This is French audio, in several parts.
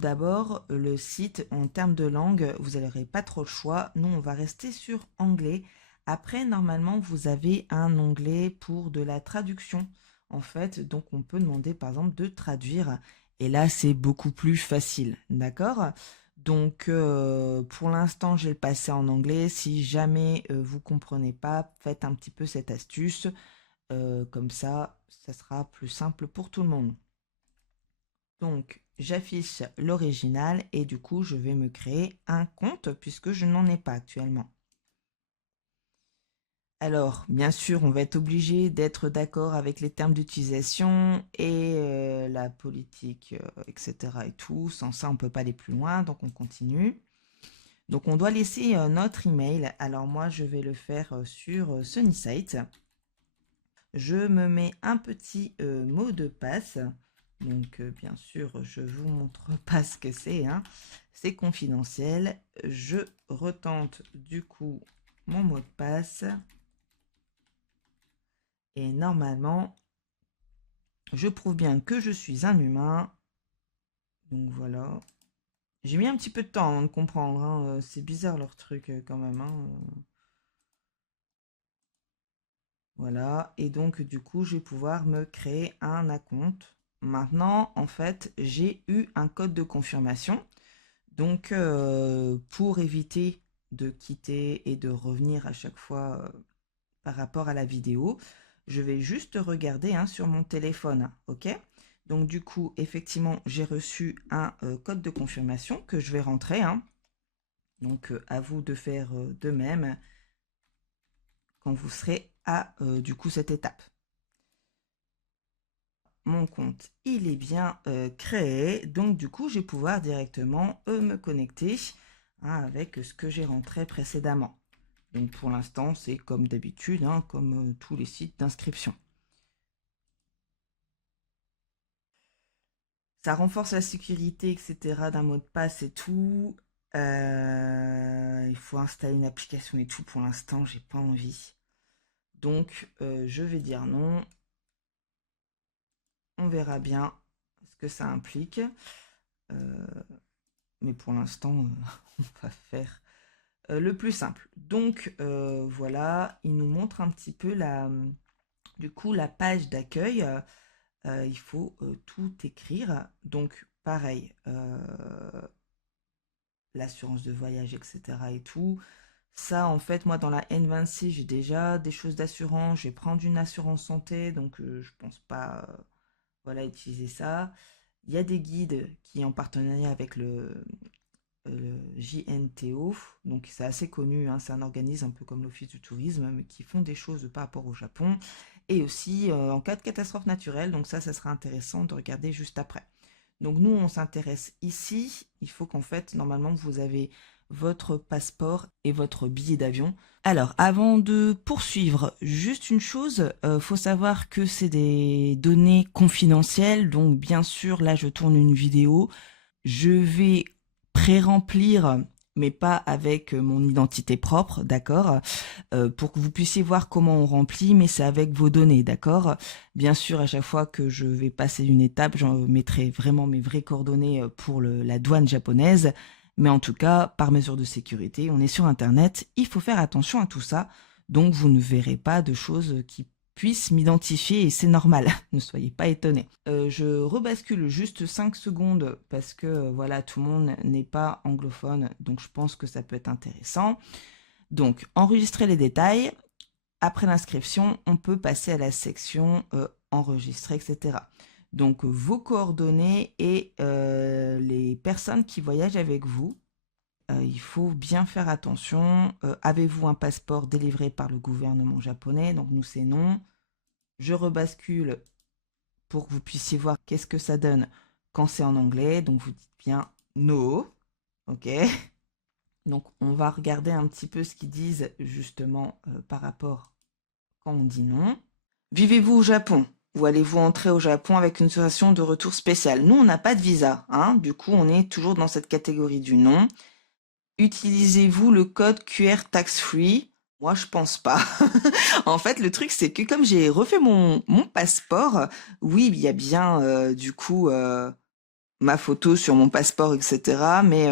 d'abord, le site, en termes de langue, vous n'aurez pas trop le choix. Nous, on va rester sur anglais. Après, normalement, vous avez un onglet pour de la traduction, en fait. Donc, on peut demander, par exemple, de traduire. Et là, c'est beaucoup plus facile, d'accord? Donc, pour l'instant, je vais le passer en anglais. Si jamais vous comprenez pas, faites un petit peu cette astuce. Comme ça sera plus simple pour tout le monde. Donc, j'affiche l'original et du coup, je vais me créer un compte puisque je n'en ai pas actuellement. Alors, bien sûr, on va être obligé d'être d'accord avec les termes d'utilisation et la politique, etc. et tout. Sans ça, on ne peut pas aller plus loin, donc on continue. Donc, on doit laisser notre email. Alors, moi, je vais le faire sur Sunnysite. Je me mets un petit mot de passe. Donc, bien sûr, je vous montre pas ce que c'est, hein. C'est confidentiel. Je retente du coup mon mot de passe. Et normalement, je prouve bien que je suis un humain. Donc voilà. J'ai mis un petit peu de temps avant de comprendre, hein. C'est bizarre leur truc quand même, hein. Voilà. Et donc, du coup, je vais pouvoir me créer un compte. Maintenant, en fait, j'ai eu un code de confirmation. Donc, pour éviter de quitter et de revenir à chaque fois par rapport à la vidéo, je vais juste regarder hein, sur mon téléphone. OK? Donc, du coup, effectivement, j'ai reçu un code de confirmation que je vais rentrer. Hein. Donc, à vous de faire de même quand vous serez à du coup cette étape. Mon compte, il est bien créé. Donc, du coup, je vais pouvoir directement me connecter hein, avec ce que j'ai rentré précédemment. Donc, pour l'instant, c'est comme d'habitude, hein, comme tous les sites d'inscription. Ça renforce la sécurité, etc. d'un mot de passe et tout. Il faut installer une application et tout. Pour l'instant, j'ai pas envie. Donc, je vais dire non. On verra bien ce que ça implique. Mais pour l'instant, on va faire le plus simple. Donc, voilà, il nous montre un petit peu du coup, la page d'accueil. Il faut tout écrire. Donc, pareil, l'assurance de voyage, etc. et tout. Ça, en fait, moi, dans la N26, j'ai déjà des choses d'assurance. Je vais prendre une assurance santé, donc je pense pas voilà, utiliser ça. Il y a des guides qui, en partenariat avec le JNTO, donc c'est assez connu, hein, c'est un organisme un peu comme l'Office du tourisme, mais qui font des choses par rapport au Japon, et aussi en cas de catastrophe naturelle, donc ça sera intéressant de regarder juste après. Donc nous, on s'intéresse ici, il faut qu'en fait, normalement, vous avez votre passeport et votre billet d'avion. Alors, avant de poursuivre, juste une chose, faut savoir que c'est des données confidentielles, donc bien sûr, là, je tourne une vidéo, je vais pré-remplir, mais pas avec mon identité propre, d'accord? Pour que vous puissiez voir comment on remplit, mais c'est avec vos données, d'accord? Bien sûr, à chaque fois que je vais passer une étape, j'en mettrai vraiment mes vraies coordonnées pour la douane japonaise. Mais en tout cas, par mesure de sécurité, on est sur Internet, il faut faire attention à tout ça. Donc, vous ne verrez pas de choses qui puissent m'identifier et c'est normal, ne soyez pas étonnés. Je rebascule juste 5 secondes parce que voilà, tout le monde n'est pas anglophone, donc je pense que ça peut être intéressant. Donc, enregistrer les détails. Après l'inscription, on peut passer à la section enregistrer, etc. Donc, vos coordonnées et les personnes qui voyagent avec vous. Il faut bien faire attention. Avez-vous un passeport délivré par le gouvernement japonais? Donc, nous, c'est non. Je rebascule pour que vous puissiez voir qu'est-ce que ça donne quand c'est en anglais. Donc, vous dites bien no. OK. Donc, on va regarder un petit peu ce qu'ils disent justement par rapport quand on dit non. Vivez-vous au Japon ou allez-vous entrer au Japon avec une situation de retour spéciale? Nous, on n'a pas de visa. Hein, du coup, on est toujours dans cette catégorie du non. Utilisez-vous le code QR tax-free? Moi, je pense pas. En fait, le truc, c'est que comme j'ai refait mon passeport, oui, il y a bien du coup ma photo sur mon passeport, etc. Mais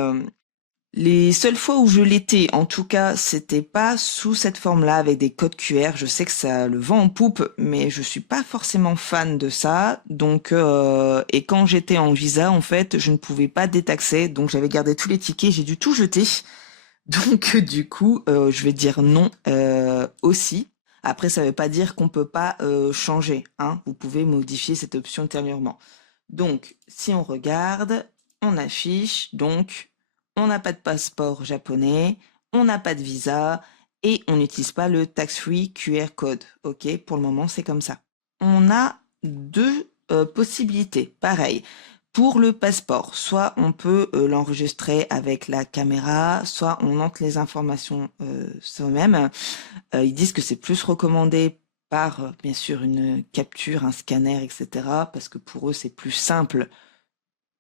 les seules fois où je l'étais, en tout cas, c'était pas sous cette forme-là avec des codes QR. Je sais que ça a le vent en poupe, mais je suis pas forcément fan de ça. Donc, et quand j'étais en visa, en fait, je ne pouvais pas détaxer, donc j'avais gardé tous les tickets, j'ai dû tout jeter. Donc, du coup, je vais dire non aussi. Après, ça veut pas dire qu'on peut pas changer, hein. Vous pouvez modifier cette option ultérieurement. Donc, si on regarde, on affiche, donc, on n'a pas de passeport japonais, on n'a pas de visa et on n'utilise pas le tax-free QR code. Ok, pour le moment, c'est comme ça. On a deux possibilités. Pareil. Pour le passeport, soit on peut l'enregistrer avec la caméra, soit on entre les informations soi-même. Ils disent que c'est plus recommandé par, bien sûr, une capture, un scanner, etc. Parce que pour eux, c'est plus simple.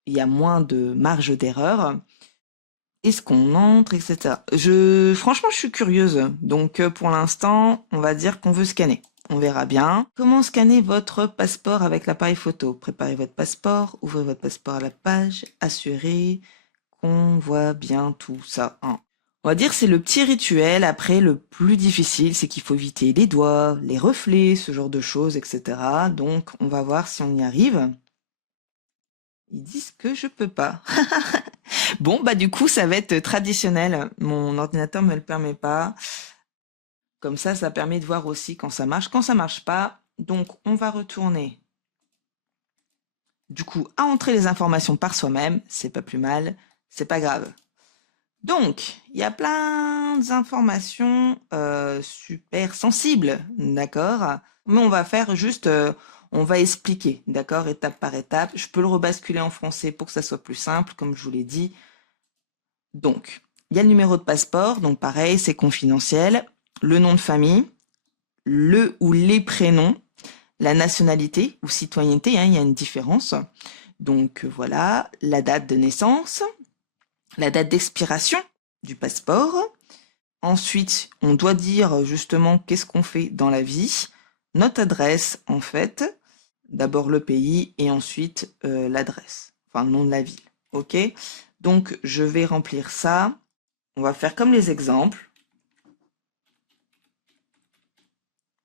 Il y a moins de marge d'erreur. Est-ce qu'on entre, etc. Franchement, je suis curieuse. Donc, pour l'instant, on va dire qu'on veut scanner. On verra bien. Comment scanner votre passeport avec l'appareil photo? Préparez votre passeport, ouvrez votre passeport à la page, assurez qu'on voit bien tout ça, hein. On va dire que c'est le petit rituel. Après, le plus difficile, c'est qu'il faut éviter les doigts, les reflets, ce genre de choses, etc. Donc, on va voir si on y arrive. Ils disent que je peux pas. Bon, bah du coup, ça va être traditionnel. Mon ordinateur me le permet pas. Comme ça permet de voir aussi quand ça marche. Quand ça marche pas, donc on va retourner. Du coup, à entrer les informations par soi-même, c'est pas plus mal, c'est pas grave. Donc, il y a plein d'informations super sensibles, d'accord? Mais on va faire juste, on va expliquer, d'accord, étape par étape. Je peux le rebasculer en français pour que ça soit plus simple, comme je vous l'ai dit. Donc, il y a le numéro de passeport, donc pareil, c'est confidentiel. Le nom de famille, le ou les prénoms, la nationalité ou citoyenneté, hein, il y a une différence. Donc voilà, la date de naissance, la date d'expiration du passeport. Ensuite, on doit dire justement qu'est-ce qu'on fait dans la vie, notre adresse en fait, d'abord le pays et ensuite l'adresse, enfin le nom de la ville. Ok? Donc je vais remplir ça. On va faire comme les exemples.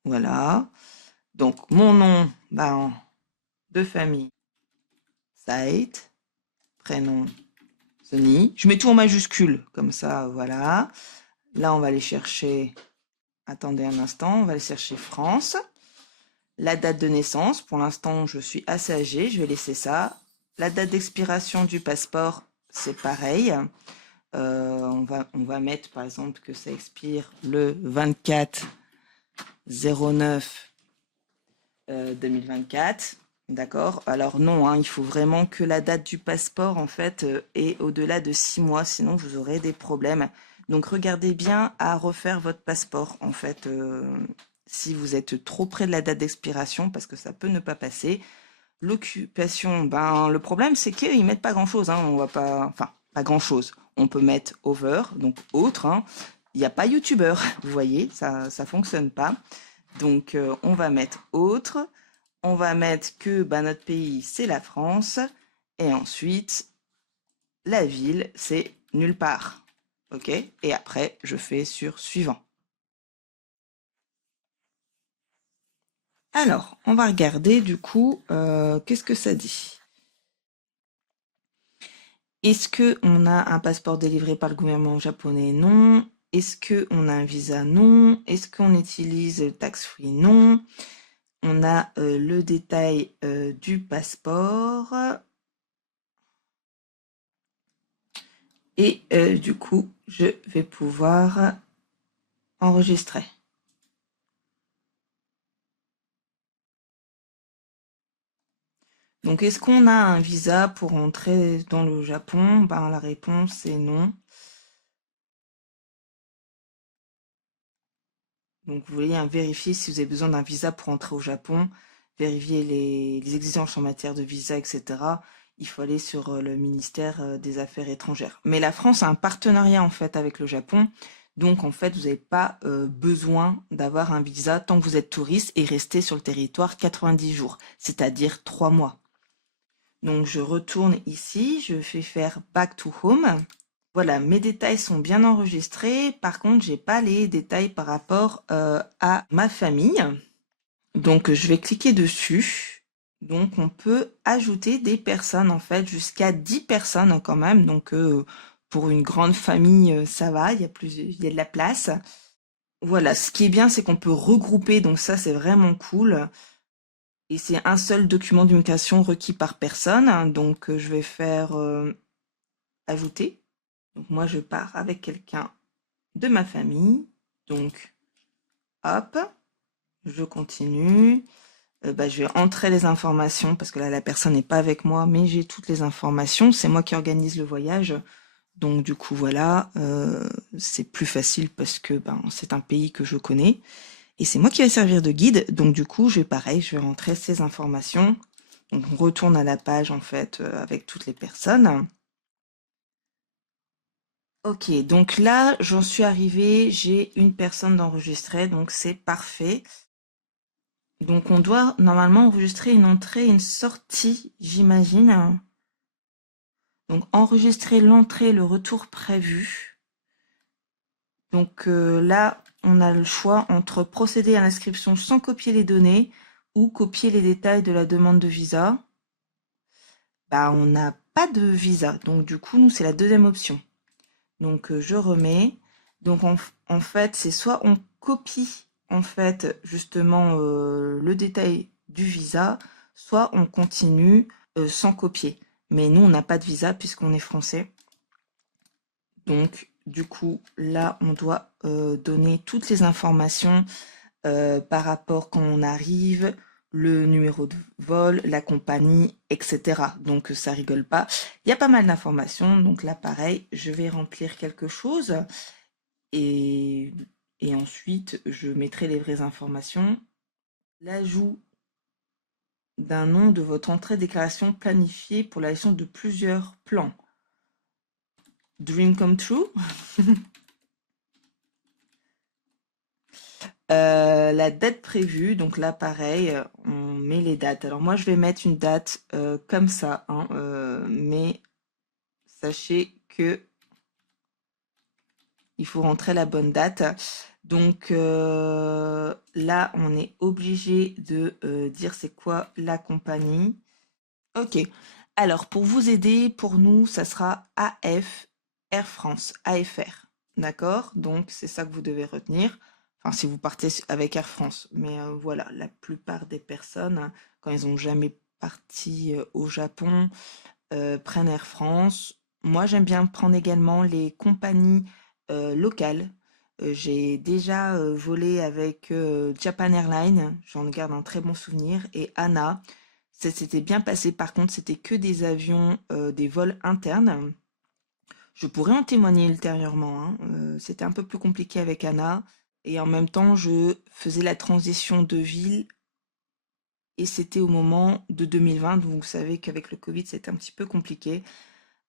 Voilà. Donc, mon nom de famille, Saïd. Prénom, Sony. Je mets tout en majuscule, comme ça, voilà. Là, on va aller chercher, attendez un instant, on va aller chercher France. La date de naissance, pour l'instant, je suis assez âgée, je vais laisser ça. La date d'expiration du passeport, c'est pareil. On va mettre, par exemple, que ça expire le 24/09 2024. D'accord. Alors non, hein, il faut vraiment que la date du passeport, en fait, est au-delà de 6 mois, sinon vous aurez des problèmes. Donc regardez bien à refaire votre passeport, en fait, si vous êtes trop près de la date d'expiration, parce que ça peut ne pas passer. L'occupation, le problème, c'est qu'ils mettent pas grand-chose, hein, on va pas, enfin, pas grand-chose. On peut mettre over, donc autre, hein. Il n'y a pas youtubeur, vous voyez, ça fonctionne pas. Donc, on va mettre autre. On va mettre que notre pays, c'est la France. Et ensuite, la ville, c'est nulle part. OK? Et après, je fais sur suivant. Alors, on va regarder du coup, qu'est-ce que ça dit? Est-ce qu'on a un passeport délivré par le gouvernement japonais? Non. Est-ce qu'on a un visa? Non. Est-ce qu'on utilise le tax-free? Non. On a le détail du passeport. Et du coup, je vais pouvoir enregistrer. Donc, est-ce qu'on a un visa pour entrer dans le Japon? La réponse est non. Donc, vous voulez vérifier si vous avez besoin d'un visa pour entrer au Japon, vérifier les exigences en matière de visa, etc. Il faut aller sur le ministère des Affaires étrangères. Mais la France a un partenariat en fait avec le Japon. Donc en fait, vous n'avez pas besoin d'avoir un visa tant que vous êtes touriste et rester sur le territoire 90 jours, c'est-à-dire 3 mois. Donc je retourne ici, je fais faire Back to Home. Voilà, mes détails sont bien enregistrés. Par contre, j'ai pas les détails par rapport à ma famille. Donc je vais cliquer dessus. Donc on peut ajouter des personnes en fait, jusqu'à 10 personnes quand même. Donc pour une grande famille, ça va, il y a de la place. Voilà, ce qui est bien, c'est qu'on peut regrouper, donc ça c'est vraiment cool. Et c'est un seul document d'immatriculation requis par personne. Donc je vais faire ajouter. Donc moi je pars avec quelqu'un de ma famille. Donc hop, je continue. Bah, je vais entrer les informations parce que là la personne n'est pas avec moi, mais j'ai toutes les informations. C'est moi qui organise le voyage. Donc du coup voilà, c'est plus facile parce que ben, c'est un pays que je connais. Et c'est moi qui vais servir de guide. Donc du coup, pareil, je vais rentrer ces informations. Donc on retourne à la page en fait avec toutes les personnes. Ok, donc là, j'en suis arrivée, j'ai une personne d'enregistrer, donc c'est parfait. Donc on doit normalement enregistrer une entrée et une sortie, j'imagine. Donc enregistrer l'entrée, le retour prévu. Donc là, on a le choix entre procéder à l'inscription sans copier les données ou copier les détails de la demande de visa. Bah, on n'a pas de visa, donc du coup, nous, c'est la deuxième option. Donc je remets. Donc en fait, c'est soit on copie en fait justement le détail du visa, soit on continue sans copier. Mais nous, on n'a pas de visa puisqu'on est français. Donc du coup, là, on doit donner toutes les informations par rapport quand on arrive, le numéro de vol, la compagnie, etc. Donc ça rigole pas. Il y a pas mal d'informations. Donc là, pareil, je vais remplir quelque chose et, et ensuite je mettrai les vraies informations. L'ajout d'un nom de votre entrée déclaration planifiée pour la gestion de plusieurs plans. Dream come true. La date prévue, donc là pareil, on met les dates. Alors moi je vais mettre une date comme ça, hein, mais sachez que il faut rentrer la bonne date. Donc là on est obligé de dire c'est quoi la compagnie. Ok, alors pour vous aider, pour nous ça sera AF Air France, AFR. D'accord? Donc c'est ça que vous devez retenir. Enfin, si vous partez avec Air France. Mais voilà, la plupart des personnes, hein, quand ils n'ont jamais parti au Japon, prennent Air France. Moi, j'aime bien prendre également les compagnies locales. J'ai déjà volé avec Japan Airlines, j'en garde un très bon souvenir, et ANA. Ça s'était bien passé, par contre, c'était que des avions, des vols internes. Je pourrais en témoigner ultérieurement, hein. C'était un peu plus compliqué avec Anna. Et en même temps, je faisais la transition de ville et c'était au moment de 2020. Donc vous savez qu'avec le Covid, c'était un petit peu compliqué.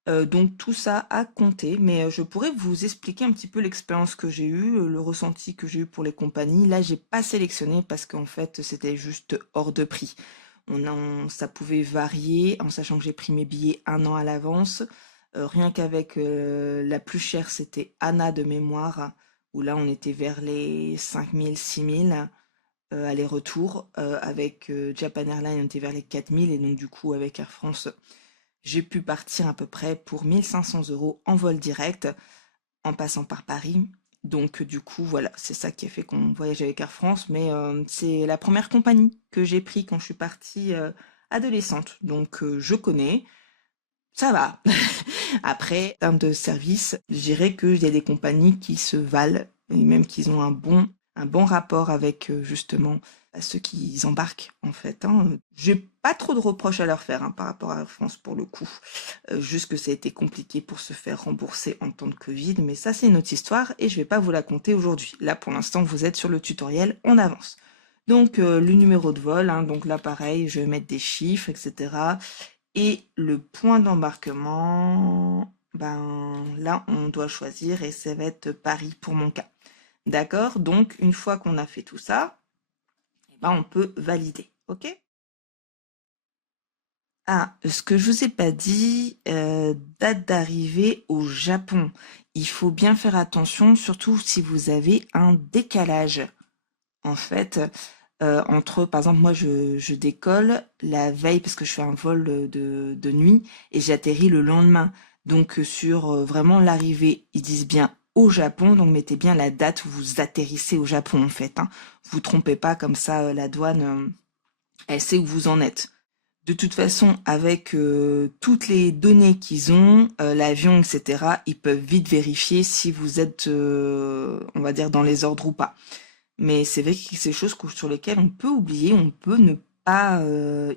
Donc tout ça a compté, mais je pourrais vous expliquer un petit peu l'expérience que j'ai eue, le ressenti que j'ai eu pour les compagnies. Là, j'ai pas sélectionné parce qu'en fait, c'était juste hors de prix. Ça pouvait varier, en sachant que j'ai pris mes billets un an à l'avance. Rien qu'avec la plus chère, c'était Anna de mémoire, où là, on était vers les 5000, 6000 aller-retour. Avec Japan Airlines, on était vers les 4000, et donc du coup, avec Air France, j'ai pu partir à peu près pour 1 500 € en vol direct, en passant par Paris. Donc du coup, voilà, c'est ça qui a fait qu'on voyage avec Air France. Mais c'est la première compagnie que j'ai pris quand je suis partie adolescente. Donc je connais, ça va. Après, en termes de service, je dirais qu'il y a des compagnies qui se valent et même qu'ils ont un bon rapport avec justement ceux qui embarquent en fait, hein. J'ai pas trop de reproches à leur faire, hein, par rapport à la France pour le coup. Juste que ça a été compliqué pour se faire rembourser en temps de Covid, mais ça c'est une autre histoire et je vais pas vous la conter aujourd'hui. Là pour l'instant vous êtes sur le tutoriel, on avance. Donc le numéro de vol, hein, donc là pareil, je vais mettre des chiffres, etc. Et le point d'embarquement, ben là, on doit choisir et ça va être Paris pour mon cas. D'accord? Donc, une fois qu'on a fait tout ça, eh ben, on peut valider. OK? Ah, ce que je vous ai pas dit, date d'arrivée au Japon. Il faut bien faire attention, surtout si vous avez un décalage. En fait, entre, par exemple, moi, je décolle la veille parce que je fais un vol de nuit et j'atterris le lendemain. Donc, sur vraiment l'arrivée, ils disent bien au Japon, donc mettez bien la date où vous atterrissez au Japon, en fait, hein. Vous trompez pas, comme ça, la douane, elle sait où vous en êtes. De toute façon, avec toutes les données qu'ils ont, l'avion, etc., ils peuvent vite vérifier si vous êtes, on va dire, dans les ordres ou pas. Mais c'est vrai que c'est des choses sur lesquelles on peut oublier, on peut ne pas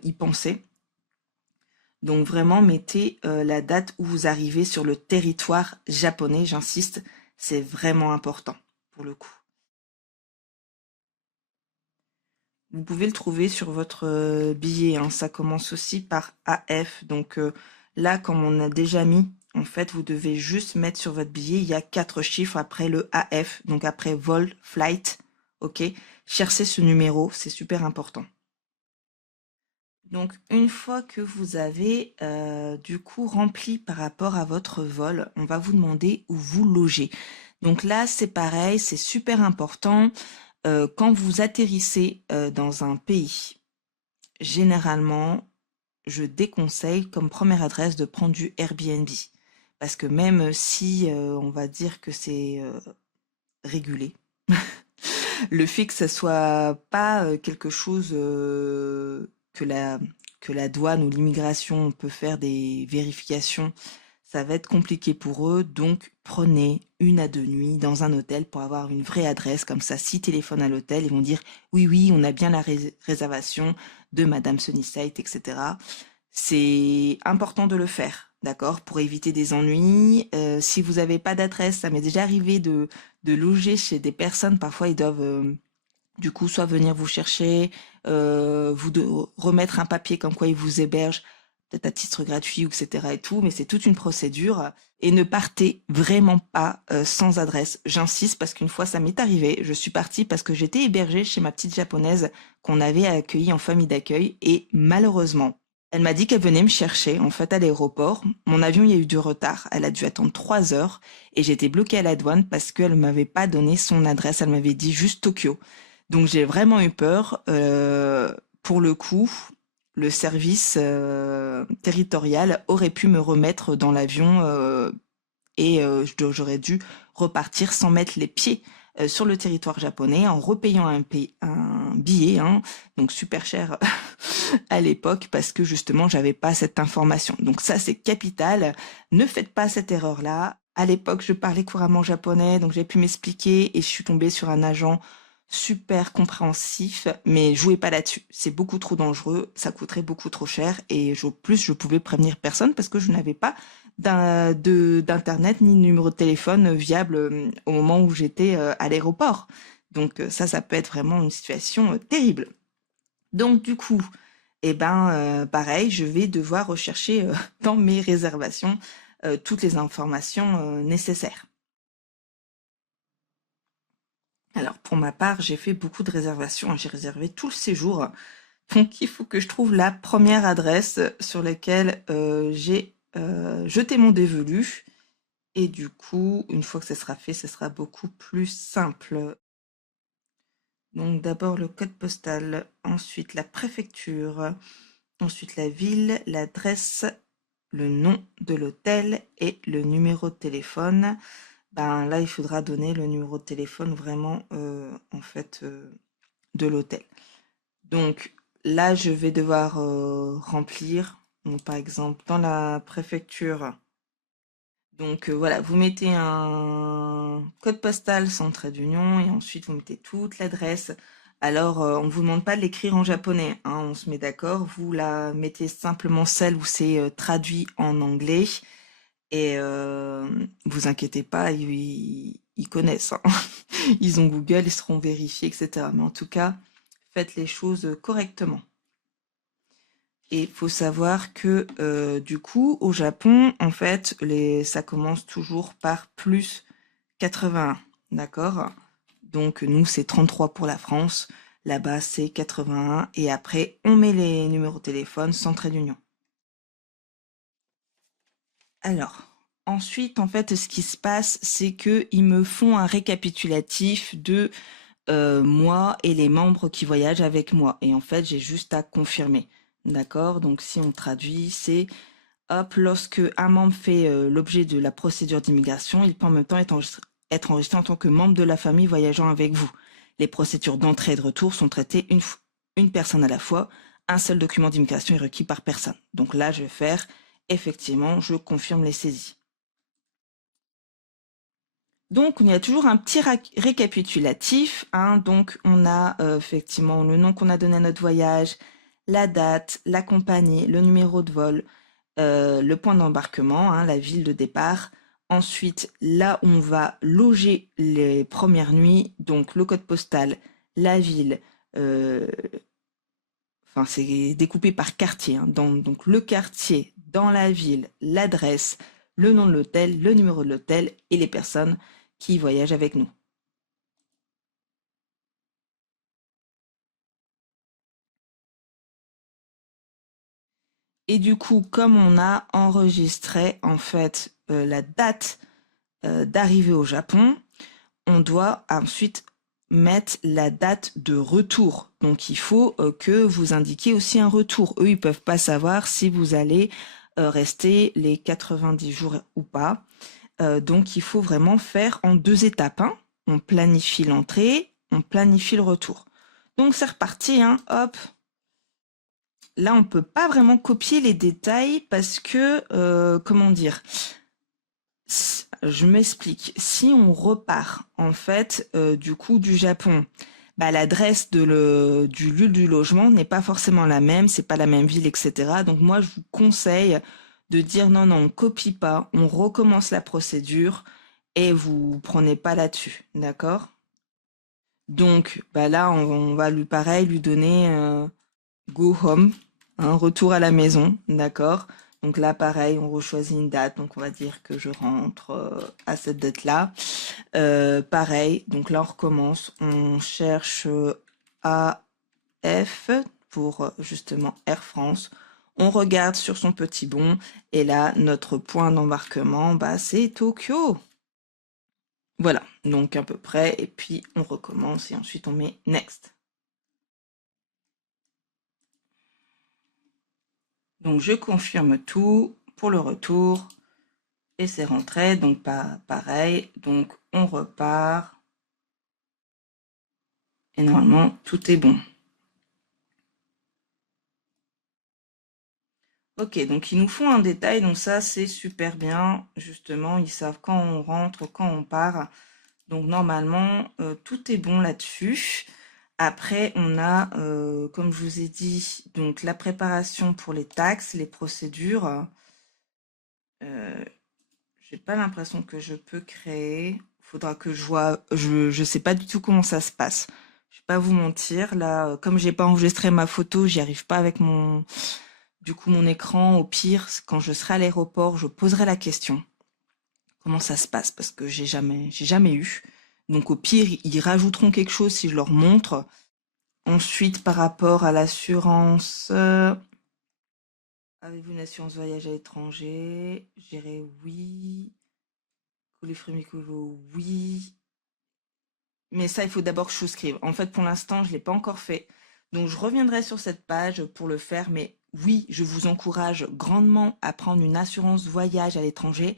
y penser. Donc vraiment, mettez la date où vous arrivez sur le territoire japonais, j'insiste, c'est vraiment important pour le coup. Vous pouvez le trouver sur votre billet, hein. Ça commence aussi par AF. Donc là, comme on a déjà mis, en fait, vous devez juste mettre sur votre billet, il y a 4 chiffres après le AF, donc après vol, flight, ok? Cherchez ce numéro, c'est super important. Donc une fois que vous avez du coup rempli par rapport à votre vol, on va vous demander où vous logez. Donc là, c'est pareil, c'est super important. Quand vous atterrissez dans un pays, généralement, je déconseille comme première adresse de prendre du Airbnb. Parce que même si on va dire que c'est régulé, le fait que ça soit pas quelque chose que la douane ou l'immigration peut faire des vérifications, ça va être compliqué pour eux. Donc, prenez 1 à 2 nuits dans un hôtel pour avoir une vraie adresse. Comme ça, s'ils téléphonent à l'hôtel, ils vont dire oui, oui, on a bien la réservation de Madame Sunnyside, etc. C'est important de le faire, d'accord, pour éviter des ennuis. Si vous n'avez pas d'adresse, ça m'est déjà arrivé de loger chez des personnes. Parfois, ils doivent du coup soit venir vous chercher, remettre un papier comme quoi ils vous hébergent, peut-être à titre gratuit, etc. et tout, mais c'est toute une procédure. Et ne partez vraiment pas sans adresse. J'insiste parce qu'une fois ça m'est arrivé, je suis partie parce que j'étais hébergée chez ma petite japonaise qu'on avait accueillie en famille d'accueil et malheureusement, elle m'a dit qu'elle venait me chercher en fait à l'aéroport. Mon avion il y a eu du retard, elle a dû attendre 3 heures et j'étais bloquée à la douane parce qu'elle ne m'avait pas donné son adresse, elle m'avait dit juste Tokyo. Donc j'ai vraiment eu peur. Pour le coup, le service territorial aurait pu me remettre dans l'avion et j'aurais dû repartir sans mettre les pieds sur le territoire japonais en repayant un billet, hein, donc super cher à l'époque parce que justement j'avais pas cette information. Donc ça c'est capital. Ne faites pas cette erreur-là. À l'époque, je parlais couramment japonais, donc j'ai pu m'expliquer et je suis tombée sur un agent super compréhensif, mais jouez pas là-dessus. C'est beaucoup trop dangereux, ça coûterait beaucoup trop cher et plus je pouvais prévenir personne parce que je n'avais pas d'internet ni de numéro de téléphone viable au moment où j'étais à l'aéroport. Donc ça peut être vraiment une situation terrible. Donc du coup, eh ben, pareil, je vais devoir rechercher dans mes réservations toutes les informations nécessaires. Alors pour ma part, j'ai fait beaucoup de réservations, hein. J'ai réservé tout le séjour. Donc il faut que je trouve la première adresse sur laquelle j'ai jeté mon dévolu. Et du coup, une fois que ça sera fait, ce sera beaucoup plus simple. Donc d'abord le code postal, ensuite la préfecture, ensuite la ville, l'adresse, le nom de l'hôtel et le numéro de téléphone. Ben là, il faudra donner le numéro de téléphone vraiment en fait de l'hôtel. Donc là, je vais devoir remplir. Donc, par exemple, dans la préfecture. Donc voilà, vous mettez un code postal sans trait d'union et ensuite vous mettez toute l'adresse. Alors, on ne vous demande pas de l'écrire en japonais, hein, on se met d'accord. Vous la mettez simplement celle où c'est traduit en anglais et vous inquiétez pas, ils connaissent, hein. Ils ont Google, ils seront vérifiés, etc. Mais en tout cas, faites les choses correctement. Et il faut savoir que du coup, au Japon, en fait, ça commence toujours par plus 81, d'accord? Donc nous, c'est 33 pour la France. Là-bas, c'est 81. Et après, on met les numéros de téléphone sans trait d'union. Alors, ensuite, en fait, ce qui se passe, c'est que ils me font un récapitulatif de moi et les membres qui voyagent avec moi. Et en fait, j'ai juste à confirmer. D'accord? Donc, si on traduit, c'est hop, lorsque un membre fait l'objet de la procédure d'immigration, il peut en même temps être enregistré en tant que membre de la famille voyageant avec vous. Les procédures d'entrée et de retour sont traitées une personne à la fois. Un seul document d'immigration est requis par personne. Donc là, je vais faire, effectivement, je confirme les saisies. Donc, il y a toujours un petit récapitulatif, hein. Donc, on a effectivement le nom qu'on a donné à notre voyage, la date, la compagnie, le numéro de vol, le point d'embarquement, hein, la ville de départ. Ensuite, là où on va loger les premières nuits, donc le code postal, la ville, euh, enfin c'est découpé par quartier, hein, donc le quartier, dans la ville, l'adresse, le nom de l'hôtel, le numéro de l'hôtel et les personnes qui voyagent avec nous. Et du coup, comme on a enregistré en fait la date d'arrivée au Japon, on doit ensuite mettre la date de retour. Donc il faut que vous indiquiez aussi un retour. Eux, ils peuvent pas savoir si vous allez rester les 90 jours ou pas. Donc il faut vraiment faire en deux étapes, hein. On planifie l'entrée, on planifie le retour. Donc c'est reparti, hein, hop. Là, on peut pas vraiment copier les détails parce que, comment dire, je m'explique. Si on repart, en fait, du coup, du Japon, bah, l'adresse du lieu du logement n'est pas forcément la même, c'est pas la même ville, etc. Donc moi, je vous conseille de dire non, non, on copie pas, on recommence la procédure et vous prenez pas là-dessus, d'accord? Donc, bah là, on va lui, pareil, lui donner go home, un retour à la maison, d'accord? Donc là, pareil, on rechoisit une date, donc on va dire que je rentre à cette date-là. Pareil, donc là, on recommence, on cherche AF pour justement Air France. On regarde sur son petit bon, et là, notre point d'embarquement, bah, c'est Tokyo. Voilà, donc à peu près, et puis on recommence, et ensuite on met Next. Donc je confirme tout pour le retour. Et c'est rentré, donc pas pareil. Donc on repart. Et normalement, tout est bon. Ok, donc ils nous font un détail, donc ça c'est super bien. Justement, ils savent quand on rentre, quand on part. Donc normalement, tout est bon là-dessus. Après, on a, comme je vous ai dit, donc la préparation pour les taxes, les procédures. Euh, j'ai pas l'impression que je peux créer. Faudra que je vois. Je sais pas du tout comment ça se passe. Je vais pas vous mentir. Là, comme j'ai pas enregistré ma photo, j'y arrive pas avec mon écran. Au pire, quand je serai à l'aéroport, je poserai la question. Comment ça se passe? Parce que j'ai jamais eu. Donc au pire, ils rajouteront quelque chose si je leur montre. Ensuite, par rapport à l'assurance, avez-vous une assurance voyage à l'étranger? Je dirais oui. Coliformicolo, oui. Mais ça, il faut d'abord que je souscrive. En fait, pour l'instant, je ne l'ai pas encore fait. Donc, je reviendrai sur cette page pour le faire. Mais oui, je vous encourage grandement à prendre une assurance voyage à l'étranger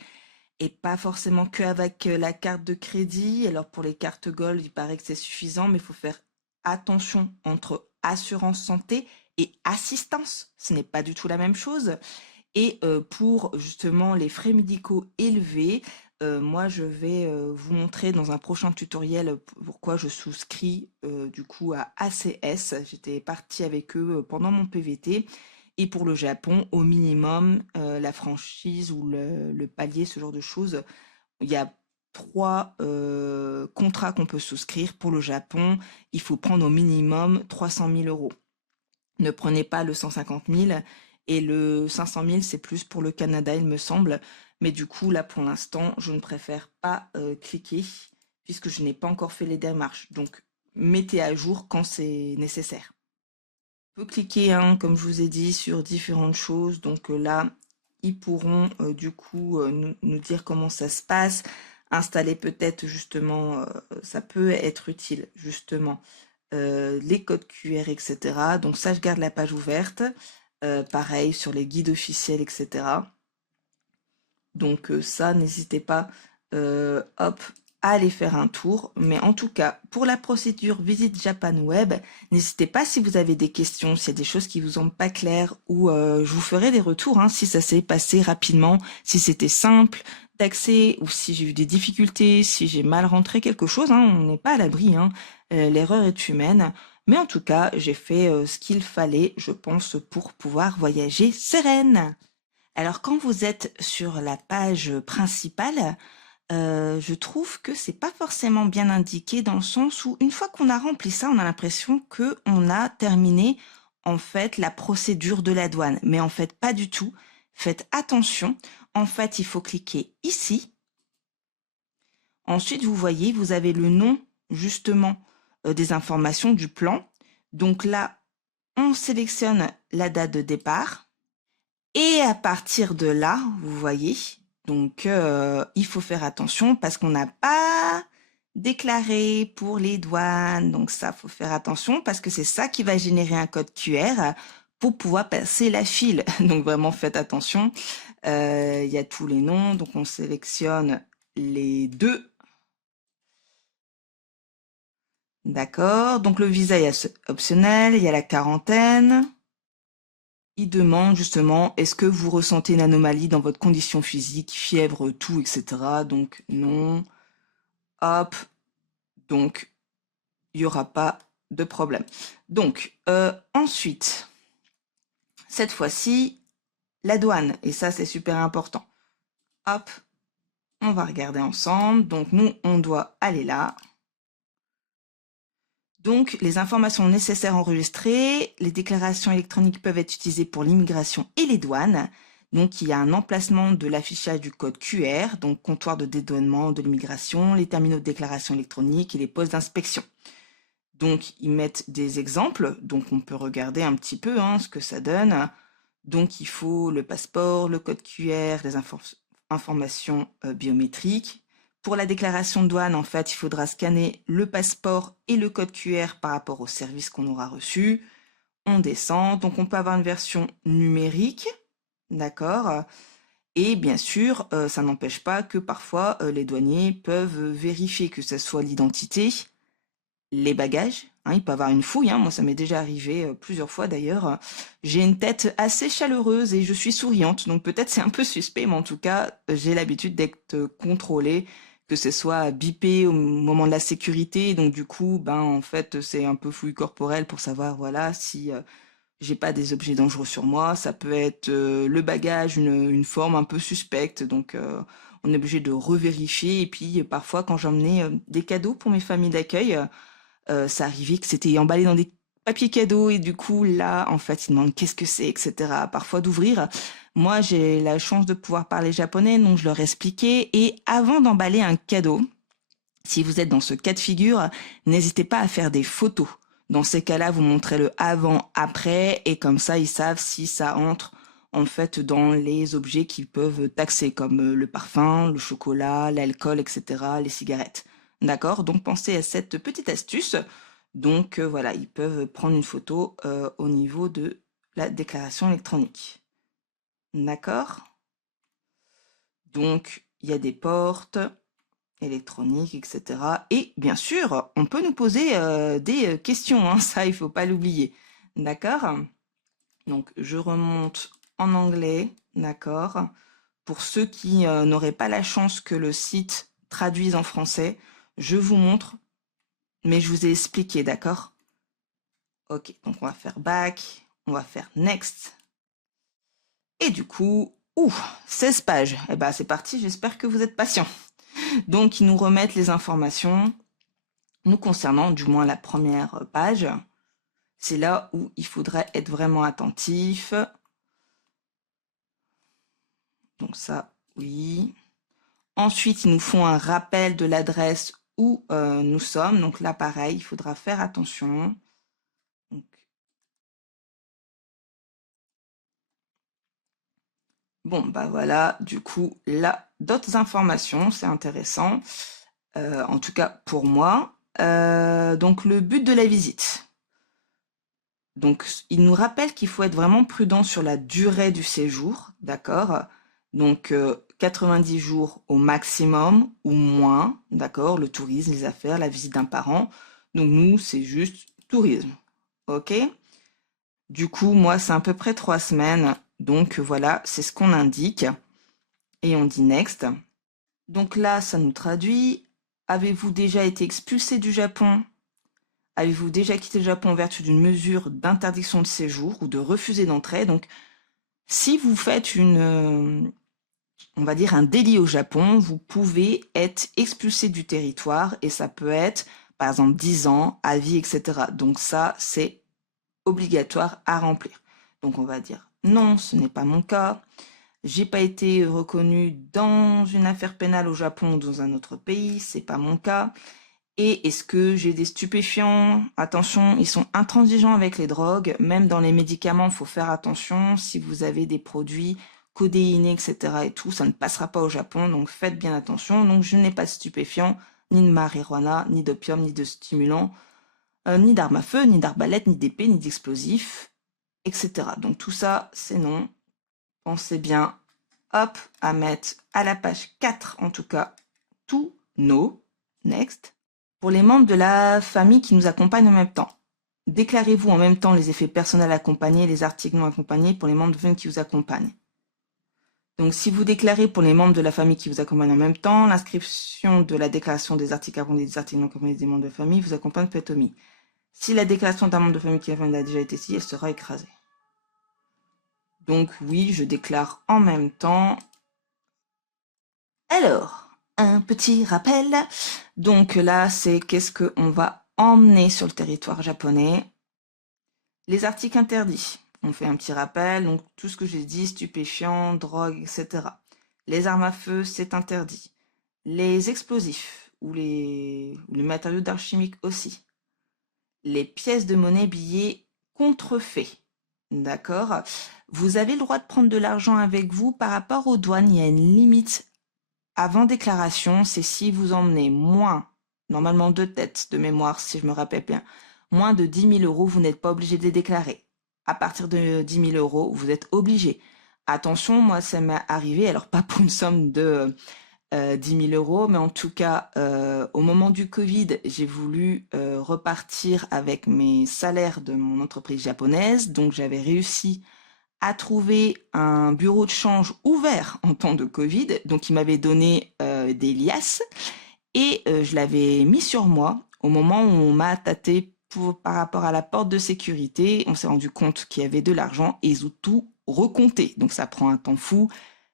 et pas forcément qu'avec la carte de crédit. Alors, pour les cartes Gold, il paraît que c'est suffisant, mais il faut faire attention entre assurance santé et assistance. Ce n'est pas du tout la même chose. Et pour justement les frais médicaux élevés, moi je vais vous montrer dans un prochain tutoriel pourquoi je souscris du coup à ACS. J'étais partie avec eux pendant mon PVT. Et pour le Japon, au minimum, la franchise ou le palier, ce genre de choses, il y a trois contrats qu'on peut souscrire. Pour le Japon, il faut prendre au minimum 300 000 euros. Ne prenez pas le 150 000 et le 500 000, c'est plus pour le Canada, il me semble. Mais du coup, là, pour l'instant, je ne préfère pas cliquer puisque je n'ai pas encore fait les démarches. Donc, mettez à jour quand c'est nécessaire. On peut cliquer, hein, comme je vous ai dit, sur différentes choses. Donc là, ils pourront du coup nous dire comment ça se passe, installer peut-être justement, ça peut être utile justement, les codes QR, etc. Donc ça, je garde la page ouverte. Pareil sur les guides officiels, etc. Donc ça, n'hésitez pas, hop, à aller faire un tour. Mais en tout cas, pour la procédure Visite Japan Web, n'hésitez pas si vous avez des questions, s'il y a des choses qui vous sont pas claires, ou je vous ferai des retours hein, si ça s'est passé rapidement, si c'était simple d'accès, ou si j'ai eu des difficultés, si j'ai mal rentré quelque chose. Hein, on n'est pas à l'abri, hein, l'erreur est humaine. Mais en tout cas, j'ai fait ce qu'il fallait, je pense, pour pouvoir voyager sereine. Alors quand vous êtes sur la page principale, je trouve que c'est pas forcément bien indiqué dans le sens où une fois qu'on a rempli ça, on a l'impression qu'on a terminé en fait la procédure de la douane. Mais en fait pas du tout. Faites attention. En fait, il faut cliquer ici. Ensuite, vous voyez, vous avez le nom justement des informations du plan. Donc là, on sélectionne la date de départ. Et à partir de là, vous voyez, donc il faut faire attention parce qu'on n'a pas déclaré pour les douanes. Donc ça, faut faire attention parce que c'est ça qui va générer un code QR pour pouvoir passer la file. Donc vraiment, faites attention. Il y a tous les noms, donc on sélectionne les deux. D'accord, donc le visa est optionnel, il y a la quarantaine. Il demande justement, est-ce que vous ressentez une anomalie dans votre condition physique, fièvre, tout, etc. Donc non. Hop. Donc, il n'y aura pas de problème. Donc, ensuite, cette fois-ci, la douane. Et ça, c'est super important. Hop. On va regarder ensemble. Donc, nous, on doit aller là. Donc, les informations nécessaires enregistrées, les déclarations électroniques peuvent être utilisées pour l'immigration et les douanes. Donc, il y a un emplacement de l'affichage du code QR, donc comptoir de dédouanement de l'immigration, les terminaux de déclaration électronique et les postes d'inspection. Donc, ils mettent des exemples, donc on peut regarder un petit peu hein, ce que ça donne. Donc, il faut le passeport, le code QR, les informations biométriques. Pour la déclaration de douane, en fait, il faudra scanner le passeport et le code QR par rapport au service qu'on aura reçu. On descend, donc on peut avoir une version numérique, d'accord? Et bien sûr, ça n'empêche pas que parfois les douaniers peuvent vérifier que ce soit l'identité, les bagages, hein, il peut avoir une fouille, hein, moi ça m'est déjà arrivé plusieurs fois d'ailleurs. J'ai une tête assez chaleureuse et je suis souriante, donc peut-être c'est un peu suspect, mais en tout cas j'ai l'habitude d'être contrôlée, que ce soit bipé au moment de la sécurité, donc du coup, ben en fait c'est un peu fouille corporelle pour savoir voilà si j'ai pas des objets dangereux sur moi. Ça peut être le bagage, une forme un peu suspecte, donc on est obligé de revérifier. Et puis parfois quand j'emmenais des cadeaux pour mes familles d'accueil, ça arrivait que c'était emballé dans des papiers cadeaux et du coup là en fait ils demandent qu'est-ce que c'est, etc. Parfois d'ouvrir. Moi j'ai la chance de pouvoir parler japonais donc je leur expliquais et avant d'emballer un cadeau, si vous êtes dans ce cas de figure, n'hésitez pas à faire des photos. Dans ces cas-là, vous montrez le avant, après, et comme ça, ils savent si ça entre en fait dans les objets qu'ils peuvent taxer, comme le parfum, le chocolat, l'alcool, etc., les cigarettes. D'accord? Donc pensez à cette petite astuce. Donc voilà, ils peuvent prendre une photo au niveau de la déclaration électronique. D'accord? Donc il y a des portes électronique, etc. Et bien sûr, on peut nous poser des questions, hein, ça, il faut pas l'oublier. D'accord? Donc, je remonte en anglais, d'accord? Pour ceux qui n'auraient pas la chance que le site traduise en français, je vous montre, mais je vous ai expliqué, d'accord? Ok, donc on va faire back, on va faire next. Et du coup, 16 pages. Eh ben, c'est parti, j'espère que vous êtes patients. Donc, ils nous remettent les informations nous concernant, du moins la première page. C'est là où il faudrait être vraiment attentif. Donc ça, oui. Ensuite, ils nous font un rappel de l'adresse où nous sommes. Donc là, pareil, il faudra faire attention. Donc, Bon, bah voilà, du coup, là, d'autres informations, c'est intéressant, en tout cas pour moi. Donc, le but de la visite. Donc, il nous rappelle qu'il faut être vraiment prudent sur la durée du séjour, d'accord? Donc, 90 jours au maximum ou moins, d'accord? Le tourisme, les affaires, la visite d'un parent. Donc, nous, c'est juste tourisme, ok? Du coup, moi, c'est à peu près 3 semaines. Donc, voilà, c'est ce qu'on indique. Et on dit next. Donc là, ça nous traduit. Avez-vous déjà été expulsé du Japon? Avez-vous déjà quitté le Japon en vertu d'une mesure d'interdiction de séjour ou de refuser d'entrer? Donc, si vous faites on va dire un délit au Japon, vous pouvez être expulsé du territoire et ça peut être, par exemple, 10 ans, à vie, etc. Donc ça, c'est obligatoire à remplir. Donc on va dire non, ce n'est pas mon cas. J'ai pas été reconnu dans une affaire pénale au Japon ou dans un autre pays, c'est pas mon cas. Et est-ce que j'ai des stupéfiants? Attention, ils sont intransigeants avec les drogues. Même dans les médicaments, il faut faire attention. Si vous avez des produits codéinés, etc. et tout, ça ne passera pas au Japon. Donc faites bien attention. Donc je n'ai pas de stupéfiants, ni de marijuana, ni d'opium, ni de stimulants, ni d'armes à feu, ni d'arbalètes, ni d'épées, ni d'explosifs, etc. Donc tout ça, c'est non. Pensez bien, hop, à mettre à la page 4 en tout cas, tous nos. Next. Pour les membres de la famille qui nous accompagnent en même temps. Déclarez-vous en même temps les effets personnels accompagnés et les articles non accompagnés pour les membres de la famille qui vous accompagnent. Donc, si vous déclarez pour les membres de la famille qui vous accompagnent en même temps, l'inscription de la déclaration des articles accompagnés des articles non accompagnés des membres de la famille vous accompagne peut être omis. Si la déclaration d'un membre de famille qui a déjà été signée, elle sera écrasée. Donc oui, je déclare en même temps. Alors, un petit rappel. Donc là, c'est qu'est-ce qu'on va emmener sur le territoire japonais. Les articles interdits. On fait un petit rappel, donc tout ce que j'ai dit, stupéfiants, drogue, etc. Les armes à feu, c'est interdit. Les explosifs ou les matériaux d'art chimique aussi. Les pièces de monnaie, billets contrefaits. D'accord? Vous avez le droit de prendre de l'argent avec vous par rapport aux douanes. Il y a une limite avant déclaration, c'est si vous emmenez moins, normalement 2 têtes de mémoire, si je me rappelle bien, moins de 10 000 euros, vous n'êtes pas obligé de les déclarer. À partir de 10 000 euros, vous êtes obligé. Attention, moi, ça m'est arrivé, alors pas pour une somme de 10 000 euros, mais en tout cas, au moment du Covid, j'ai voulu repartir avec mes salaires de mon entreprise japonaise, donc j'avais réussi à trouver un bureau de change ouvert en temps de Covid. Donc, il m'avait donné des liasses et je l'avais mis sur moi au moment où on m'a tâté par rapport à la porte de sécurité. On s'est rendu compte qu'il y avait de l'argent et ils ont tout recompté. Donc, ça prend un temps fou.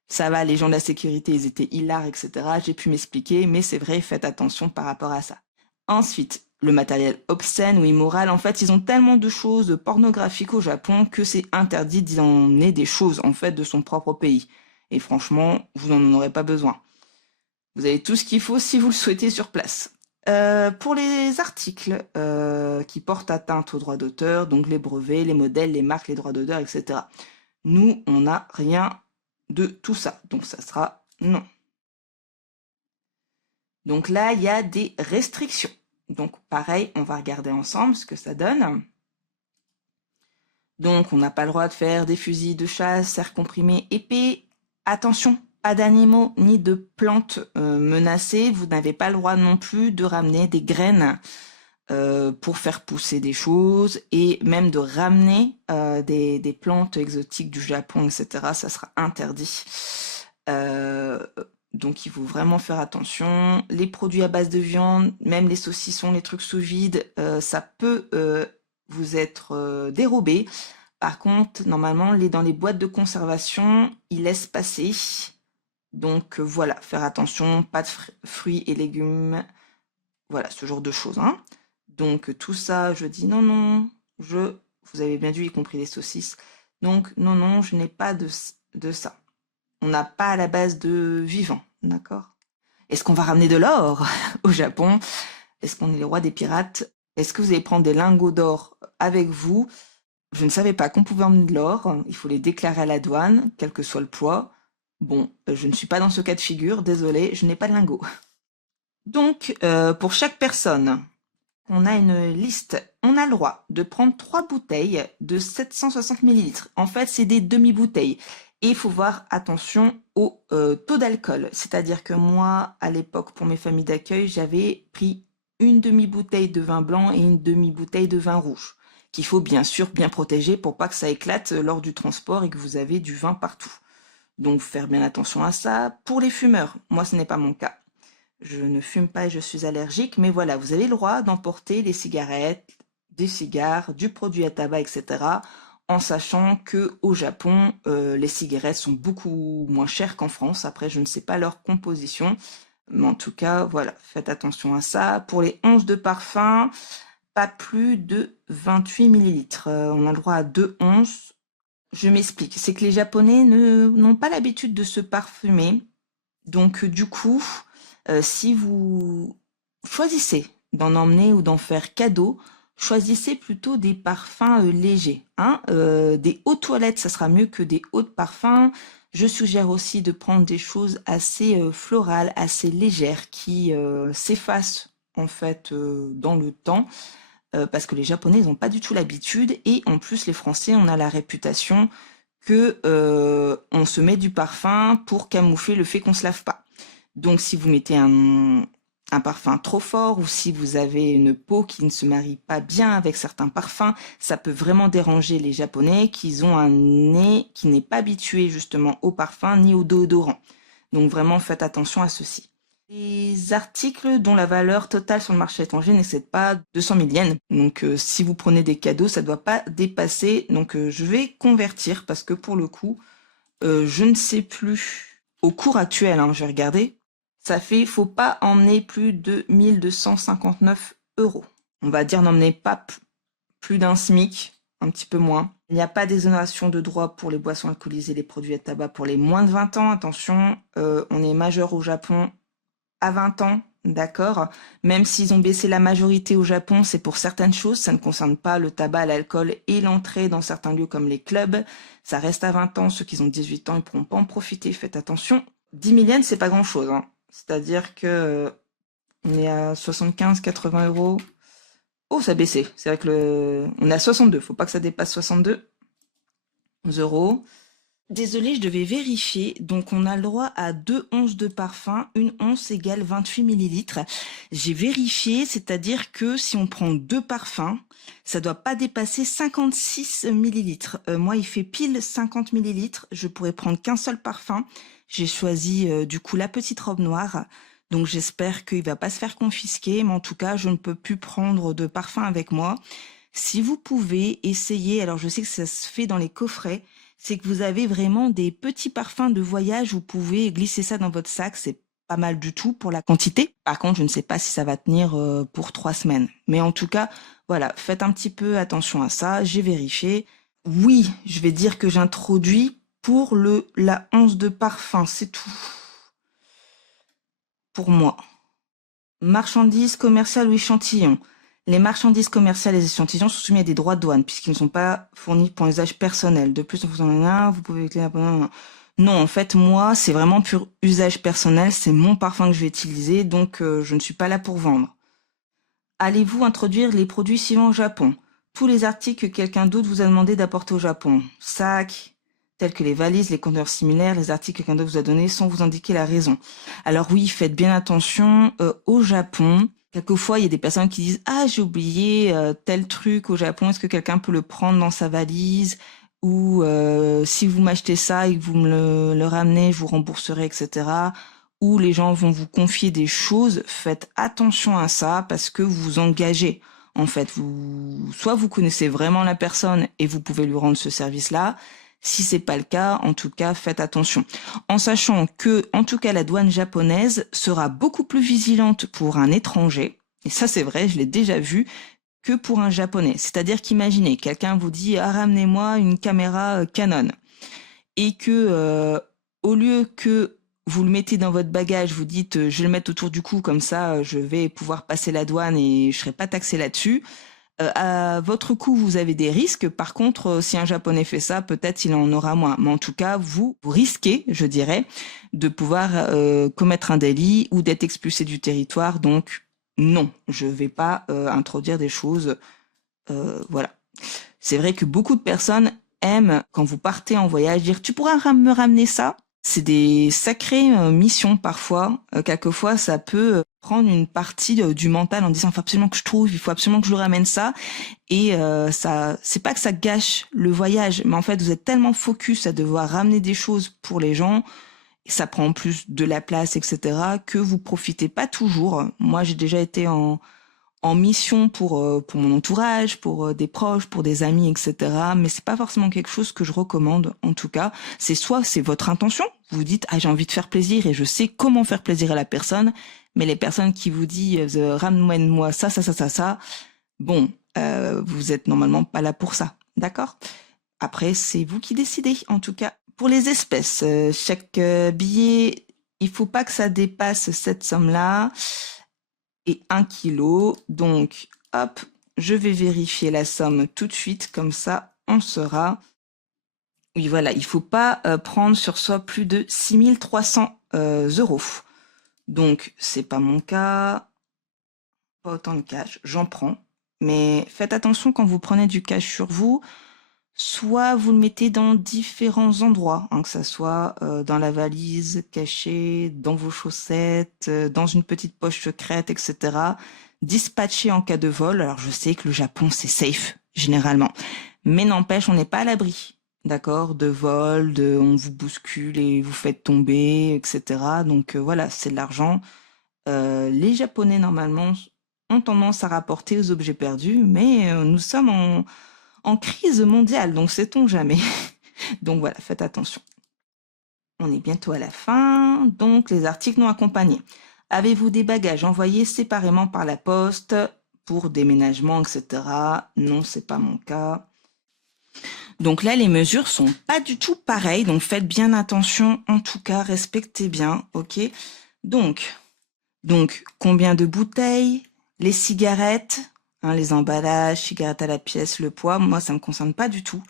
Ça va, les gens de la sécurité, ils étaient hilars, etc. J'ai pu m'expliquer, mais c'est vrai, faites attention par rapport à ça. Ensuite, le matériel obscène ou immoral, en fait, ils ont tellement de choses pornographiques au Japon que c'est interdit d'y emmener des choses, en fait, de son propre pays. Et franchement, vous n'en aurez pas besoin. Vous avez tout ce qu'il faut si vous le souhaitez sur place. Pour les articles qui portent atteinte aux droits d'auteur, donc les brevets, les modèles, les marques, les droits d'auteur, etc. Nous, on n'a rien de tout ça, donc ça sera non. Donc là, il y a des restrictions. Donc pareil, on va regarder ensemble ce que ça donne. Donc on n'a pas le droit de faire des fusils de chasse, air comprimé, épée. Attention, pas d'animaux ni de plantes menacées. Vous n'avez pas le droit non plus de ramener des graines pour faire pousser des choses et même de ramener des plantes exotiques du Japon, etc. Ça sera interdit. Donc il faut vraiment faire attention. Les produits à base de viande, même les saucissons, les trucs sous vide, ça peut vous être dérobé. Par contre, normalement, dans les boîtes de conservation, ils laissent passer. Donc voilà, faire attention, pas de fruits et légumes. Voilà, ce genre de choses. Hein. Donc tout ça, je dis non, non, vous avez bien vu, y compris les saucisses. Donc non, non, je n'ai pas de ça. On n'a pas à la base de vivant, d'accord? Est-ce qu'on va ramener de l'or au Japon? Est-ce qu'on est le roi des pirates? Est-ce que vous allez prendre des lingots d'or avec vous? Je ne savais pas qu'on pouvait emmener de l'or. Il faut les déclarer à la douane, quel que soit le poids. Bon, je ne suis pas dans ce cas de figure, désolée, je n'ai pas de lingot. Donc, pour chaque personne, on a une liste. On a le droit de prendre 3 bouteilles de 760 millilitres. En fait, c'est des demi-bouteilles. Et il faut voir attention au taux d'alcool. C'est-à-dire que moi, à l'époque, pour mes familles d'accueil, j'avais pris une demi-bouteille de vin blanc et une demi-bouteille de vin rouge, qu'il faut bien sûr bien protéger pour pas que ça éclate lors du transport et que vous avez du vin partout. Donc, faire bien attention à ça. Pour les fumeurs, moi, ce n'est pas mon cas. Je ne fume pas et je suis allergique, mais voilà, vous avez le droit d'emporter des cigarettes, des cigares, du produit à tabac, etc. En sachant que au Japon, les cigarettes sont beaucoup moins chères qu'en France. Après, je ne sais pas leur composition, mais en tout cas, voilà, faites attention à ça. Pour les onces de parfum, pas plus de 28 millilitres. On a le droit à 2 onces. Je m'explique. C'est que les Japonais n'ont pas l'habitude de se parfumer. Donc, du coup, si vous choisissez d'en emmener ou d'en faire cadeau, choisissez plutôt des parfums légers, hein. Des eaux de toilette, ça sera mieux que des eaux de parfum. Je suggère aussi de prendre des choses assez florales, assez légères, qui s'effacent en fait dans le temps, parce que les Japonais n'ont pas du tout l'habitude. Et en plus, les Français, on a la réputation que on se met du parfum pour camoufler le fait qu'on se lave pas. Donc, si vous mettez un parfum trop fort ou si vous avez une peau qui ne se marie pas bien avec certains parfums, ça peut vraiment déranger les Japonais qui ont un nez qui n'est pas habitué justement au parfum ni au déodorant. Donc, vraiment, faites attention à ceci. Les articles dont la valeur totale sur le marché étranger n'excède pas 200 000 yens. Donc, si vous prenez des cadeaux, ça ne doit pas dépasser. Donc, je vais convertir parce que pour le coup, je ne sais plus. Au cours actuel, hein, j'ai regardé, ça fait, faut pas emmener plus de 1259 euros. On va dire n'emmener pas plus d'un SMIC, un petit peu moins. Il n'y a pas d'exonération de droits pour les boissons alcoolisées et les produits à tabac pour les moins de 20 ans. Attention, on est majeur au Japon à 20 ans, d'accord. Même s'ils ont baissé la majorité au Japon, c'est pour certaines choses. Ça ne concerne pas le tabac, l'alcool et l'entrée dans certains lieux comme les clubs. Ça reste à 20 ans. Ceux qui ont 18 ans, ils pourront pas en profiter. Faites attention. 10 000 yens, c'est pas grand-chose, hein. C'est-à-dire que on est à 75-80 euros. Oh, ça a baissé. C'est vrai que on est à 62. Faut pas que ça dépasse 62 euros. Désolée, je devais vérifier. Donc, on a le droit à 2 onces de parfum. Une once égale 28 millilitres. J'ai vérifié, c'est-à-dire que si on prend 2 parfums, ça doit pas dépasser 56 millilitres. Moi, il fait pile 50 millilitres. Je pourrais prendre qu'un seul parfum. J'ai choisi du coup la petite robe noire. Donc, j'espère qu'il va pas se faire confisquer. Mais en tout cas, je ne peux plus prendre de parfum avec moi. Si vous pouvez essayer, alors je sais que ça se fait dans les coffrets, c'est que vous avez vraiment des petits parfums de voyage, vous pouvez glisser ça dans votre sac, c'est pas mal du tout pour la quantité. Par contre, je ne sais pas si ça va tenir pour 3 semaines. Mais en tout cas, voilà, faites un petit peu attention à ça, j'ai vérifié. Oui, je vais dire que j'introduis pour la once de parfum, c'est tout. Pour moi. Marchandises commerciales ou échantillons. Les marchandises commerciales et les échantillons sont soumis à des droits de douane puisqu'ils ne sont pas fournis pour un usage personnel. De plus, en fonction de là, vous pouvez non, en fait, moi, c'est vraiment pur usage personnel. C'est mon parfum que je vais utiliser, donc je ne suis pas là pour vendre. Allez-vous introduire les produits suivants au Japon? Tous les articles que quelqu'un d'autre vous a demandé d'apporter au Japon. Sacs, tels que les valises, les conteneurs similaires, les articles que quelqu'un d'autre vous a donnés sans vous indiquer la raison. Alors oui, faites bien attention. Au Japon, quelquefois, il y a des personnes qui disent « Ah, j'ai oublié tel truc au Japon, est-ce que quelqu'un peut le prendre dans sa valise ?» Ou si vous m'achetez ça et que vous me le ramenez, je vous rembourserai, etc. Ou les gens vont vous confier des choses, faites attention à ça parce que vous vous engagez. En fait, soit vous connaissez vraiment la personne et vous pouvez lui rendre ce service-là. Si c'est pas le cas, en tout cas, faites attention. En sachant que, en tout cas, la douane japonaise sera beaucoup plus vigilante pour un étranger. Et ça, c'est vrai, je l'ai déjà vu, que pour un japonais. C'est-à-dire qu'imaginez, quelqu'un vous dit, ah, ramenez-moi une caméra Canon. Et que, au lieu que vous le mettez dans votre bagage, vous dites, je vais le mettre autour du cou, comme ça, je vais pouvoir passer la douane et je serai pas taxé là-dessus. À votre coût, vous avez des risques. Par contre, si un Japonais fait ça, peut-être il en aura moins. Mais en tout cas, vous risquez, je dirais, de pouvoir commettre un délit ou d'être expulsé du territoire. Donc, non, je vais pas introduire des choses. Voilà. C'est vrai que beaucoup de personnes aiment, quand vous partez en voyage, dire tu pourras me ramener ça. C'est des sacrées missions parfois. Quelquefois, ça peut prendre une partie du mental en disant il faut absolument que je trouve, il faut absolument que je lui ramène ça. Et ça, c'est pas que ça gâche le voyage, mais en fait, vous êtes tellement focus à devoir ramener des choses pour les gens, et ça prend en plus de la place, etc., que vous profitez pas toujours. Moi, j'ai déjà été en mission pour mon entourage, pour des proches, pour des amis, etc. Mais c'est pas forcément quelque chose que je recommande, en tout cas. C'est soit c'est votre intention, vous dites ah j'ai envie de faire plaisir et je sais comment faire plaisir à la personne, mais les personnes qui vous disent ramène-moi ça, ça, ça, ça, ça, bon, vous êtes normalement pas là pour ça, d'accord? Après c'est vous qui décidez, en tout cas. Pour les espèces, chaque billet, il faut pas que ça dépasse cette somme-là et 1 kilo. Donc, hop, je vais vérifier la somme tout de suite, comme ça, on saura. Oui, voilà, il faut pas prendre sur soi plus de 6 300 euros. Donc, c'est pas mon cas. Pas autant de cash, j'en prends. Mais faites attention quand vous prenez du cash sur vous. Soit vous le mettez dans différents endroits, hein, que ça soit dans la valise, caché, dans vos chaussettes, dans une petite poche secrète, etc. Dispatché en cas de vol. Alors je sais que le Japon c'est safe généralement, mais n'empêche on n'est pas à l'abri, d'accord, de vol, de on vous bouscule et vous faites tomber, etc. Donc voilà, c'est de l'argent. Les Japonais normalement ont tendance à rapporter aux objets perdus, mais nous sommes en crise mondiale, donc sait-on jamais. Donc voilà, faites attention. On est bientôt à la fin. Donc les articles non accompagnés. Avez-vous des bagages envoyés séparément par la poste pour déménagement, etc. Non, c'est pas mon cas. Donc là, les mesures sont pas du tout pareilles, donc faites bien attention. En tout cas, respectez bien, ok? Donc combien de bouteilles? Les cigarettes, hein, les emballages, cigarettes à la pièce, le poids. Moi, ça me concerne pas du tout.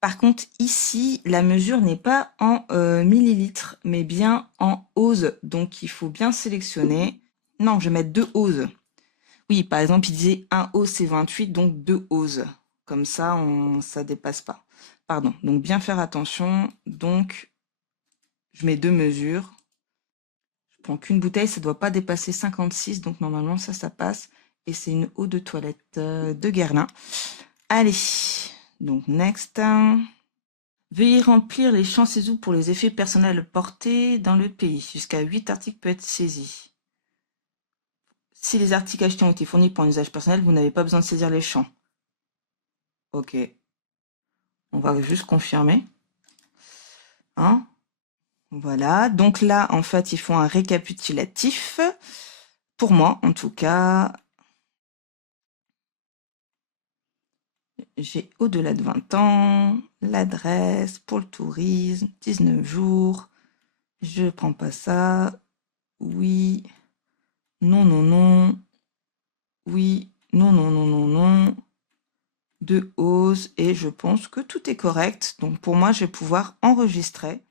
Par contre, ici, la mesure n'est pas en millilitres, mais bien en ose. Donc, il faut bien sélectionner. Non, je vais mettre 2 oses. Oui, par exemple, il disait 1 ose, c'est 28, donc 2 oses. Comme ça, ça dépasse pas. Pardon. Donc, bien faire attention. Donc, je mets 2 mesures. Je prends qu'une bouteille, ça ne doit pas dépasser 56. Donc, normalement, ça passe. Et c'est une eau de toilette de Guerlain. Allez. Donc, next. Veuillez remplir les champs ci-dessous pour les effets personnels portés dans le pays. Jusqu'à 8 articles peuvent être saisis. Si les articles achetés ont été fournis pour un usage personnel, vous n'avez pas besoin de saisir les champs. Ok. On va juste confirmer. Hein? Voilà. Donc là, en fait, ils font un récapitulatif. Pour moi, en tout cas, j'ai au-delà de 20 ans, l'adresse pour le tourisme, 19 jours. Je prends pas ça. Oui. Non, non, non. Oui, non, non, non, non, non. 2 oses et je pense que tout est correct. Donc pour moi, je vais pouvoir enregistrer.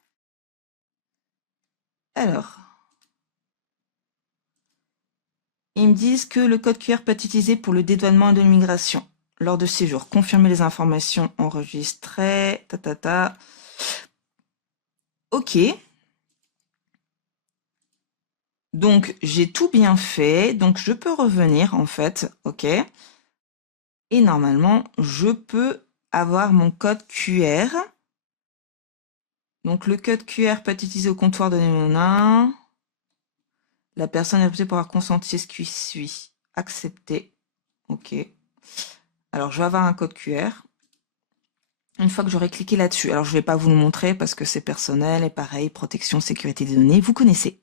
Alors, ils me disent que le code QR peut être utilisé pour le dédouanement de l'immigration lors de séjour. Confirmer les informations enregistrées. Ta, ta, ta. Ok. Donc j'ai tout bien fait. Donc je peux revenir en fait. Ok. Et normalement, je peux avoir mon code QR. Donc le code QR peut être utilisé au comptoir de Némonin. La personne est réputée pour avoir consenti ce qui suit. Accepter. Ok. Alors je vais avoir un code QR. Une fois que j'aurai cliqué là-dessus. Alors je ne vais pas vous le montrer parce que c'est personnel et pareil, protection, sécurité des données, vous connaissez.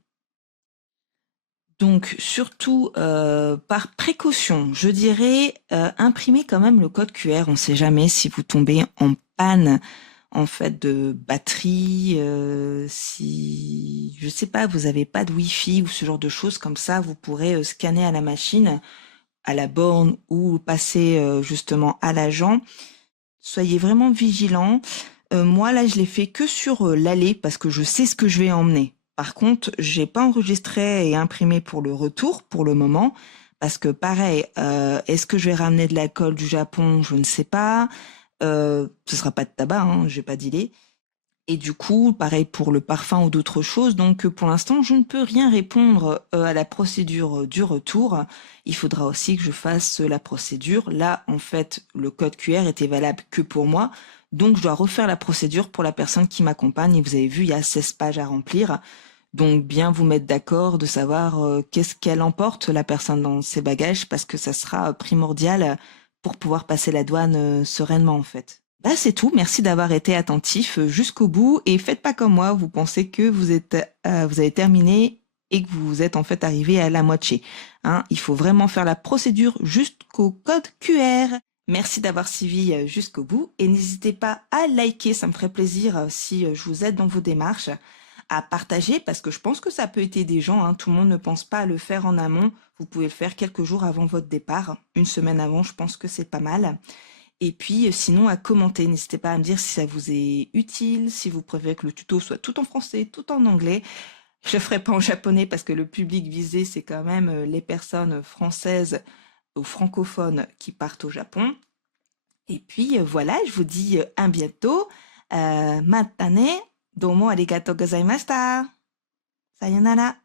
Donc surtout par précaution, je dirais imprimez quand même le code QR. On ne sait jamais si vous tombez en panne en fait de batterie, si je sais pas, vous avez pas de Wi-Fi ou ce genre de choses comme ça, vous pourrez scanner à la machine. à la borne ou passer justement à l'agent, soyez vraiment vigilants. Moi, là, je l'ai fait que sur l'aller parce que je sais ce que je vais emmener. Par contre, j'ai pas enregistré et imprimé pour le retour pour le moment parce que pareil, est-ce que je vais ramener de l'alcool du Japon? Je ne sais pas. Ce sera pas de tabac, hein, je vais pas dealer. Et du coup, pareil pour le parfum ou d'autres choses. Donc, pour l'instant, je ne peux rien répondre à la procédure du retour. Il faudra aussi que je fasse la procédure. Là, en fait, le code QR était valable que pour moi. Donc, je dois refaire la procédure pour la personne qui m'accompagne. Et vous avez vu, il y a 16 pages à remplir. Donc, bien vous mettre d'accord de savoir qu'est-ce qu'elle emporte, la personne, dans ses bagages, parce que ça sera primordial pour pouvoir passer la douane sereinement, en fait. Bah, c'est tout. Merci d'avoir été attentif jusqu'au bout et faites pas comme moi. Vous pensez que vous avez terminé et que vous êtes en fait arrivé à la moitié. Hein, il faut vraiment faire la procédure jusqu'au code QR. Merci d'avoir suivi jusqu'au bout et n'hésitez pas à liker. Ça me ferait plaisir si je vous aide dans vos démarches, à partager parce que je pense que ça peut aider des gens. Hein. Tout le monde ne pense pas à le faire en amont. Vous pouvez le faire quelques jours avant votre départ. Une semaine avant, je pense que c'est pas mal. Et puis, sinon, à commenter. N'hésitez pas à me dire si ça vous est utile, si vous préférez que le tuto soit tout en français, tout en anglais. Je le ferai pas en japonais parce que le public visé, c'est quand même les personnes françaises ou francophones qui partent au Japon. Et puis, voilà, je vous dis à bientôt. Matane, domo arigatou gozaimashita. Sayonara.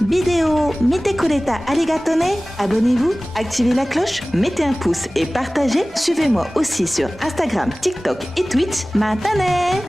Vidéo, kureta arigato ne. Abonnez-vous, activez la cloche, mettez un pouce et partagez. Suivez-moi aussi sur Instagram, TikTok et Twitch. Matane!